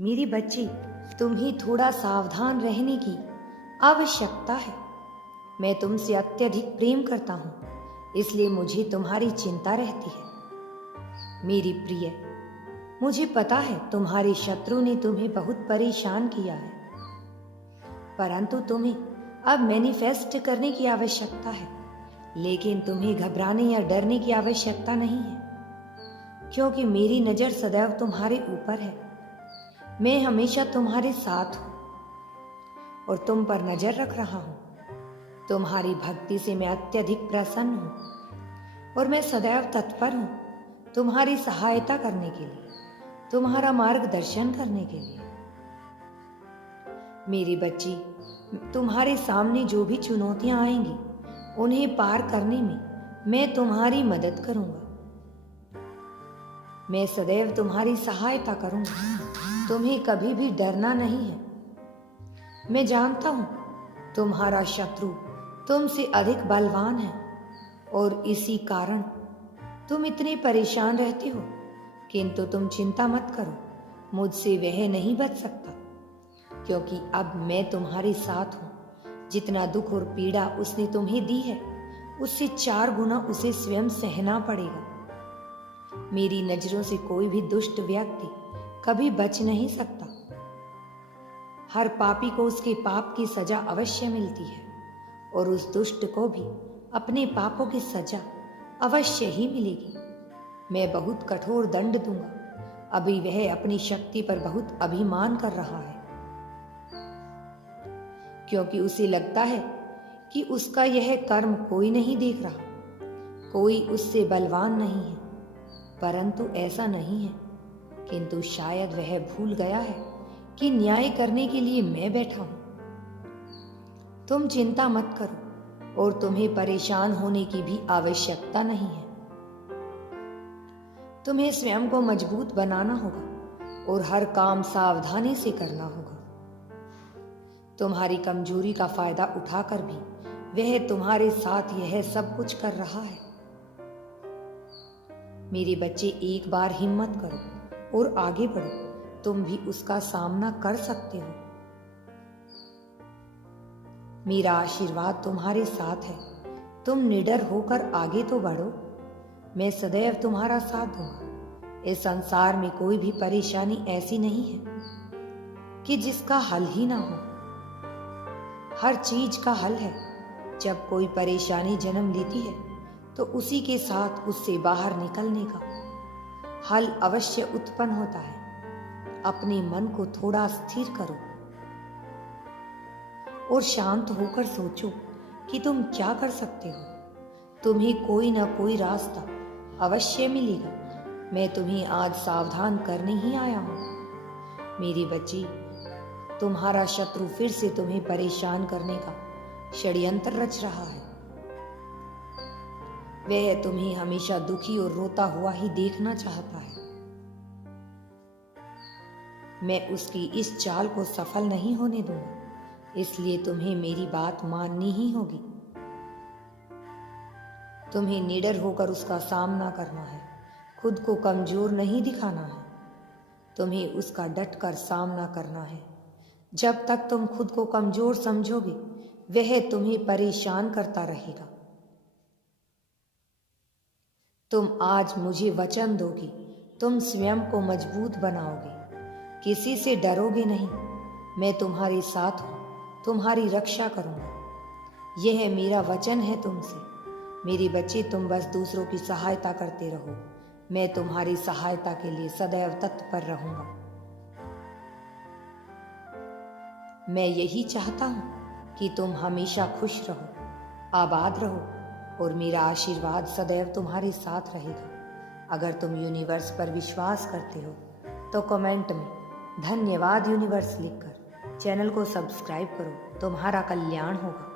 मेरी बच्ची, तुम्हें थोड़ा सावधान रहने की आवश्यकता है। मैं तुमसे अत्यधिक प्रेम करता हूँ, इसलिए मुझे तुम्हारी चिंता रहती है। मेरी प्रिय, मुझे पता है तुम्हारे शत्रु ने तुम्हें बहुत परेशान किया है, परंतु तुम्हें अब मैनिफेस्ट करने की आवश्यकता है। लेकिन तुम्हें घबराने या डरने की आवश्यकता नहीं है, क्योंकि मेरी नज़र सदैव तुम्हारे ऊपर है। मैं हमेशा तुम्हारे साथ हूँ और तुम पर नजर रख रहा हूँ। तुम्हारी भक्ति से मैं अत्यधिक प्रसन्न हूँ और मैं सदैव तत्पर हूँ तुम्हारी सहायता करने के लिए, तुम्हारा मार्गदर्शन करने के लिए। मेरी बच्ची, तुम्हारे सामने जो भी चुनौतियां आएंगी, उन्हें पार करने में मैं तुम्हारी मदद करूंगा। मैं सदैव तुम्हारी सहायता करूंगा। तुम्हें कभी भी डरना नहीं है। मैं जानता हूं तुम्हारा शत्रु तुमसे अधिक बलवान है और इसी कारण तुम इतने परेशान रहते हो, किंतु तुम चिंता मत करो, मुझसे वह नहीं बच सकता, क्योंकि अब मैं तुम्हारे साथ हूँ। जितना दुख और पीड़ा उसने तुम्हें दी है, उससे 4 गुना उसे स्वयं सहना पड़ेगा। मेरी नजरों से कोई भी दुष्ट व्यक्ति कभी बच नहीं सकता। हर पापी को उसके पाप की सजा अवश्य मिलती है और उस दुष्ट को भी अपने पापों की सजा अवश्य ही मिलेगी। मैं बहुत कठोर दंड दूंगा। अभी वह अपनी शक्ति पर बहुत अभिमान कर रहा है, क्योंकि उसे लगता है कि उसका यह कर्म कोई नहीं देख रहा, कोई उससे बलवान नहीं है। परंतु ऐसा नहीं है, किंतु शायद वह भूल गया है कि न्याय करने के लिए मैं बैठा हूं। तुम चिंता मत करो और तुम्हें परेशान होने की भी आवश्यकता नहीं है। तुम्हें स्वयं को मजबूत बनाना होगा और हर काम सावधानी से करना होगा। तुम्हारी कमजोरी का फायदा उठाकर भी वह तुम्हारे साथ यह सब कुछ कर रहा है। मेरे बच्चे, एक बार हिम्मत करो और आगे बढ़ो। तुम भी उसका सामना कर सकते हो। मेरा आशीर्वाद तुम्हारे साथ है। तुम निडर होकर आगे तो बढ़ो। मैं सदैव तुम्हारा साथ दूंगा। इस संसार में कोई भी परेशानी ऐसी नहीं है कि जिसका हल ही ना हो। हर चीज का हल है। जब कोई परेशानी जन्म लेती है तो उसी के साथ उससे बाहर निकलने का हल अवश्य उत्पन्न होता है। अपने मन को थोड़ा स्थिर करो और शांत होकर सोचो कि तुम क्या कर सकते हो। तुम्हें कोई ना कोई रास्ता अवश्य मिलेगा। मैं तुम्हें आज सावधान करने ही आया हूं। मेरी बच्ची, तुम्हारा शत्रु फिर से तुम्हें परेशान करने का षड्यंत्र रच रहा है। वह तुम्हें हमेशा दुखी और रोता हुआ ही देखना चाहता है। मैं उसकी इस चाल को सफल नहीं होने दूंगा, इसलिए तुम्हें मेरी बात माननी ही होगी। तुम्हें निडर होकर उसका सामना करना है, खुद को कमजोर नहीं दिखाना है। तुम्हें उसका डटकर सामना करना है। जब तक तुम खुद को कमजोर समझोगे, वह तुम्हें परेशान करता रहेगा। तुम आज मुझे वचन दोगी, तुम स्वयं को मजबूत बनाओगे, किसी से डरोगे नहीं। मैं तुम्हारे साथ हूँ, तुम्हारी रक्षा करूँगा। यह मेरा वचन है तुमसे। मेरे बच्चे, तुम बस दूसरों की सहायता करते रहो। मैं तुम्हारी सहायता के लिए सदैव तत्पर रहूँगा। मैं यही चाहता हूँ कि तुम हमेशा खुश रहो, आबाद रहो और मेरा आशीर्वाद सदैव तुम्हारे साथ रहेगा। अगर तुम यूनिवर्स पर विश्वास करते हो तो कमेंट में धन्यवाद यूनिवर्स लिखकर चैनल को सब्सक्राइब करो। तुम्हारा कल्याण होगा।